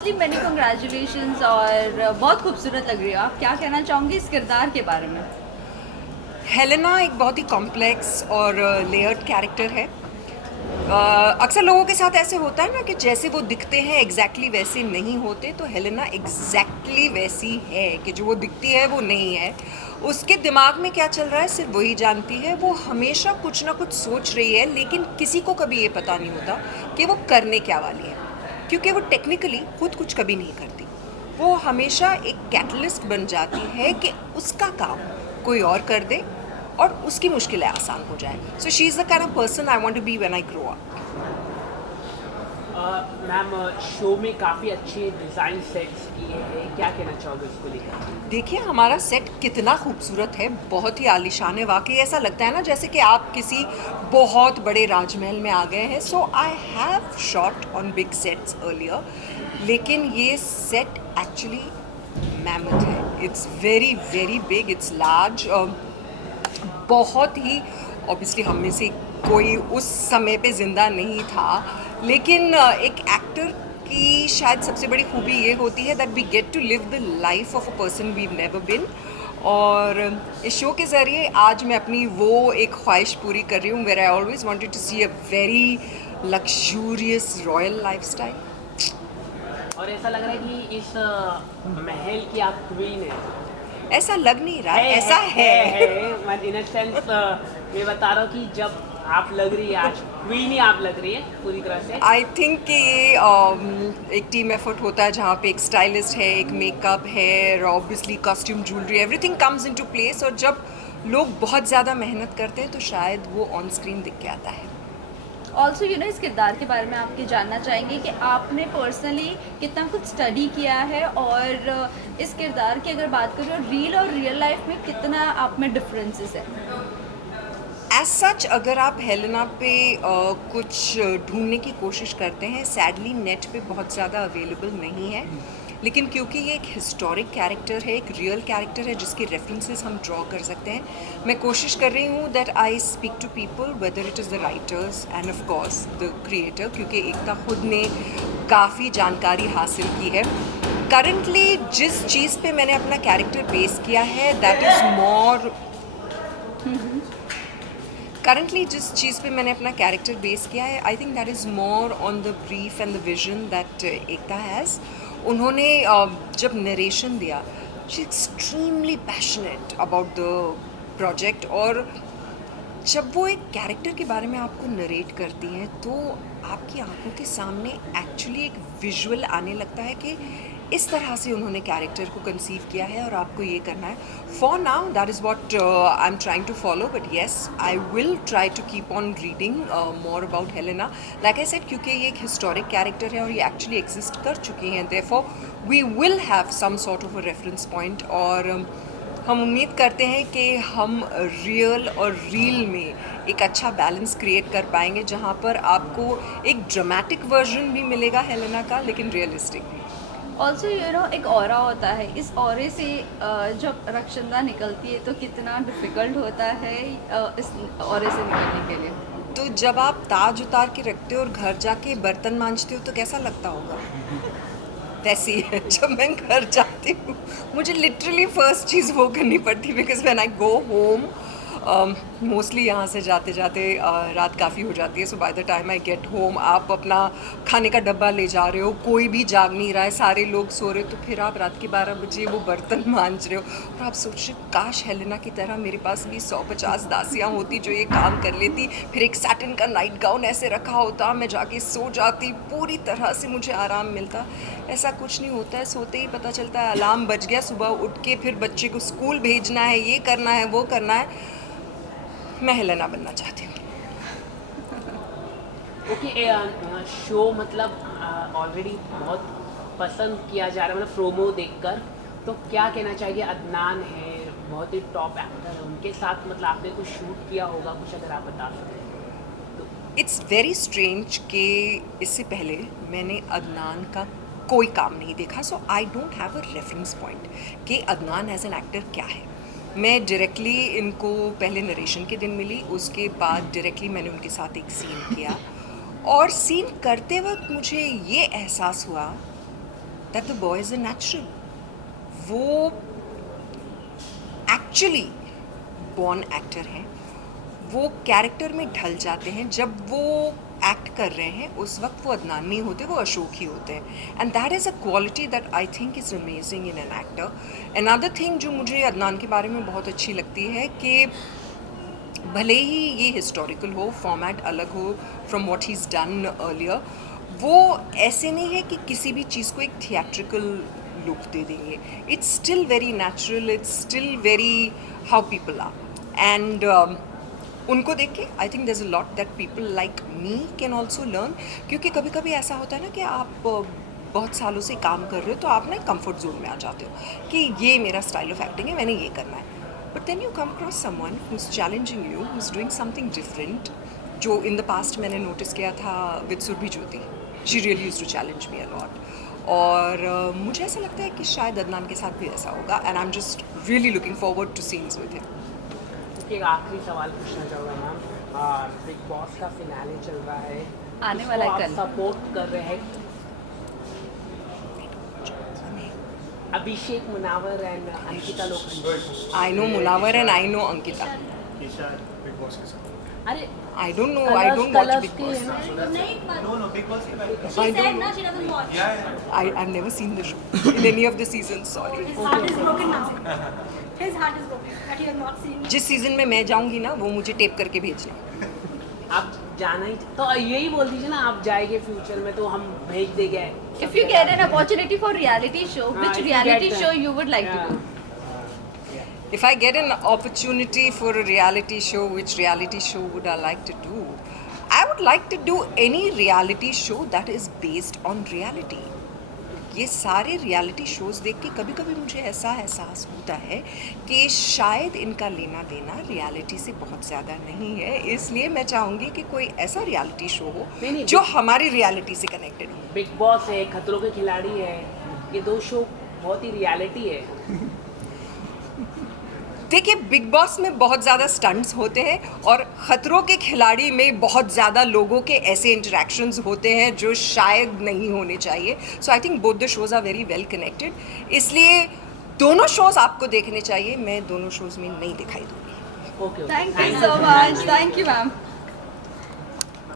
Many congratulations और बहुत खूबसूरत लग रही हो आप। क्या कहना चाहूँगी इस किरदार के बारे में? हेलेना एक बहुत ही कॉम्प्लेक्स और लेयर्ड कैरेक्टर है। अक्सर लोगों के साथ ऐसे होता है ना कि जैसे वो दिखते हैं एग्जैक्टली वैसे नहीं होते, तो हेलेना एग्जैक्टली वैसी है कि जो वो दिखती है वो नहीं है। उसके दिमाग में क्या चल रहा है सिर्फ वही जानती है। वो हमेशा कुछ ना कुछ सोच रही है, लेकिन किसी को कभी ये पता नहीं होता कि वो करने क्या वाली है, क्योंकि वो टेक्निकली खुद कुछ कभी नहीं करती। वो हमेशा एक कैटलिस्ट बन जाती है कि उसका काम कोई और कर दे और उसकी मुश्किलें आसान हो जाए। So she is the kind of person I want to be when I grow up. Ma'am, show में काफ़ी अच्छे डिज़ाइन सेट्स किए हैं, क्या कहना चाहोगे उसको लेकर? देखिए हमारा सेट कितना खूबसूरत है, बहुत ही आलीशान है। वाकई ऐसा लगता है ना जैसे कि आप किसी बहुत बड़े राजमहल में आ गए हैं। So I have shot on big sets earlier, लेकिन ये सेट एक्चुअली मैमथ है। It's very very big, it's large. बहुत ही ऑब्वियसली हम में से कोई उस समय पे ज़िंदा नहीं था, लेकिन एक एक्टर की शायद सबसे बड़ी खूबी ये होती है that we get to live the life of a person we never been. और इस शो के ज़रिए आज मैं अपनी वो एक ख्वाहिश पूरी कर रही हूँ where I always wanted to see a very luxurious royal lifestyle. और ऐसा लग रहा है कि इस महल की आप क्वीन है। ऐसा लग नहीं रहा, ऐसा है। मैं इन सेंस मैं बता रहा हूँ कि जब आप लग रही है आज क्वीन ही आप लग रही है पूरी तरह से। आई थिंक कि ये एक टीम एफर्ट होता है जहाँ पे एक स्टाइलिस्ट है, एक मेकअप है, obviously costume, jewellery, everything comes into place. और जब लोग बहुत ज़्यादा मेहनत करते हैं तो शायद वो ऑन स्क्रीन दिख के आता है। ऑल्सो इस किरदार के बारे में आपके जानना चाहेंगे कि आपने पर्सनली कितना कुछ स्टडी किया है और इस किरदार की अगर बात करें रील और रियल लाइफ में कितना आप में डिफरेंसेस है? एज सच अगर आप हेलेना पे कुछ ढूंढने की कोशिश करते हैं, सैडली नेट पे बहुत ज़्यादा अवेलेबल नहीं है। लेकिन क्योंकि ये एक हिस्टोरिक कैरेक्टर है, एक रियल कैरेक्टर है जिसके रेफरेंसेस हम ड्रॉ कर सकते हैं, मैं कोशिश कर रही हूँ that I speak to people whether it is the writers and of course the creator, क्योंकि एकता खुद ने काफ़ी जानकारी हासिल की है। करंटली जिस चीज़ पे मैंने अपना कैरेक्टर बेस किया है दैट इज़ मोर करंटली जिस चीज़ पे मैंने अपना कैरेक्टर बेस किया है, I think that is more on the brief and the vision that Ekta has. उन्होंने जब नरेशन दिया, she extremely passionate about the project. और जब वो एक कैरेक्टर के बारे में आपको नरेट करती हैं तो आपकी आंखों के सामने एक्चुअली एक विजुअल आने लगता है कि इस तरह से उन्होंने कैरेक्टर को कंसीव किया है और आपको ये करना है। For now that is what I am trying to follow, but yes I will try to keep on reading more about Helena. Like I said, क्योंकि ये एक हिस्टोरिक कैरेक्टर है और ये एक्चुअली एग्जिस्ट कर चुकी हैं, therefore we will have some sort of a reference point. और हम उम्मीद करते हैं कि हम रियल और रील में एक अच्छा बैलेंस क्रिएट कर पाएंगे, जहाँ पर आपको एक ड्रामेटिक वर्जन भी मिलेगा हेलेना का, लेकिन रियलिस्टिक भी। ऑल्सो एक ऑरा होता है, इस ऑरे से जब रक्षंदा निकलती है तो कितना डिफ़िकल्ट होता है इस ऑरे से निकलने के लिए? तो जब आप ताज उतार के रखते हो और घर जाके बर्तन मांजते हो तो कैसा लगता होगा? वैसी है। जब मैं घर जाती हूँ मुझे लिटरली फर्स्ट चीज़ वो करनी पड़ती है, because when I go home mostly यहाँ से जाते जाते रात काफ़ी हो जाती है। So by the time I get home आप अपना खाने का डब्बा ले जा रहे हो, कोई भी जाग नहीं रहा है, सारे लोग सो रहे हो, तो फिर आप रात के 12 बजे वो बर्तन मांज रहे हो और आप सोच रहे हो काश हेलेना की तरह मेरे पास भी 150 दासियाँ होती जो ये काम कर लेती, फिर एक सैटिन का नाइट गाउन ऐसे रखा होता, मैं जाके सो जाती, पूरी तरह से मुझे आराम मिलता। ऐसा कुछ नहीं होता है, सोते ही पता चलता है अलार्म बज गया, सुबह उठ के फिर बच्चे को स्कूल भेजना है, ये करना है, वो करना है। मैं हेलेना बनना चाहती हूँ। ओके, शो मतलब ऑलरेडी बहुत पसंद किया जा रहा है, मतलब प्रोमो देखकर। तो क्या कहना चाहिए, अदनान है बहुत ही टॉप एक्टर है, उनके साथ मतलब आपने कुछ शूट किया होगा, कुछ अगर आप बता सकें तो। इट्स वेरी स्ट्रेंज कि इससे पहले मैंने अदनान का कोई काम नहीं देखा, so I don't have a reference point कि अदनान एज एन एक्टर क्या है। मैं डायरेक्टली इनको पहले नरेशन के दिन मिली, उसके बाद डायरेक्टली मैंने उनके साथ एक सीन किया और सीन करते वक्त मुझे ये एहसास हुआ that the boy is a natural. वो एक्चुअली बॉर्न एक्टर हैं. वो कैरेक्टर में ढल जाते हैं. जब वो एक्ट कर रहे हैं उस वक्त वो अदनान नहीं होते, वो अशोक ही होते हैं. And that is a quality that I think is amazing in an actor. Another thing जो मुझे अदनान के बारे में बहुत अच्छी लगती है कि भले ही ये हिस्टोरिकल हो, फॉर्मेट अलग हो from what he is done earlier, वो ऐसे नहीं है कि किसी भी चीज़ को एक थिएट्रिकल लुक दे देंगे. It's still very natural, it's still very how people are. And उनको देख के I think there is a lot that people like me can also learn. क्योंकि कभी कभी ऐसा होता है ना कि आप बहुत सालों से काम कर रहे हो तो आप ना कंफर्ट जोन में आ जाते हो कि ये मेरा स्टाइल ऑफ एक्टिंग है, मैंने ये करना है. But then you come across someone who is challenging you, who is doing something different. जो इन द पास्ट मैंने नोटिस किया था with Surbhi Jyoti. She really used to challenge me a lot. और मुझे ऐसा लगता है कि शायद अदनान के साथ भी ऐसा होगा. And I am just really looking forward to scenes with him. एक आखिरी सवाल पूछना चाहूँगा मैम. बिग बॉस का फिनाले चल रहा है, आने वाला है कल. सपोर्ट कर रहे हैं Abhishek Munawar and Ankita Lokhande. I know Munawar and I know Ankita. Isha Bigg Boss के साथ. अरे I don't know. I don't watch Colors Big के Boss. हैं ना? No, Big Boss के बारे में. I don't know. she doesn't watch. Yeah. I've never seen the show in any of the seasons. Sorry. His heart is broken now. His heart is broken that you have not seen. जिस season में मैं जाऊंगी ना वो मुझे tape करके भेजना. आप जाना ही तो यही बोल दीजिए ना, आप जाएंगे फ्यूचर में तो हम भेज देंगे. If you get an opportunity for reality show, हाँ, which if you reality get the- show you would like to Yeah. do? If I get an opportunity for a reality show, which reality show would I like to do? I would like to do any reality show that is based on reality. ये सारे reality shows देख के कभी कभी मुझे ऐसा एहसास होता है कि शायद इनका लेना देना रियलिटी से बहुत ज़्यादा नहीं है. इसलिए मैं चाहूँगी कि कोई ऐसा रियलिटी शो हो नहीं, जो हमारी रियलिटी से कनेक्टेड हो. बिग बॉस है, खतरों के खिलाड़ी है, ये दो शो बहुत ही रियलिटी है. देखिए बिग बॉस में बहुत ज़्यादा स्टंट्स होते हैं और ख़तरों के खिलाड़ी में बहुत ज़्यादा लोगों के ऐसे इंटरेक्शंस होते हैं जो शायद नहीं होने चाहिए. So I think both the shows are very well connected. इसलिए दोनों शोज़ आपको देखने चाहिए. मैं दोनों शोज़ में नहीं दिखाई दूँगी. Okay. Thank you so much. Thank you, ma'am.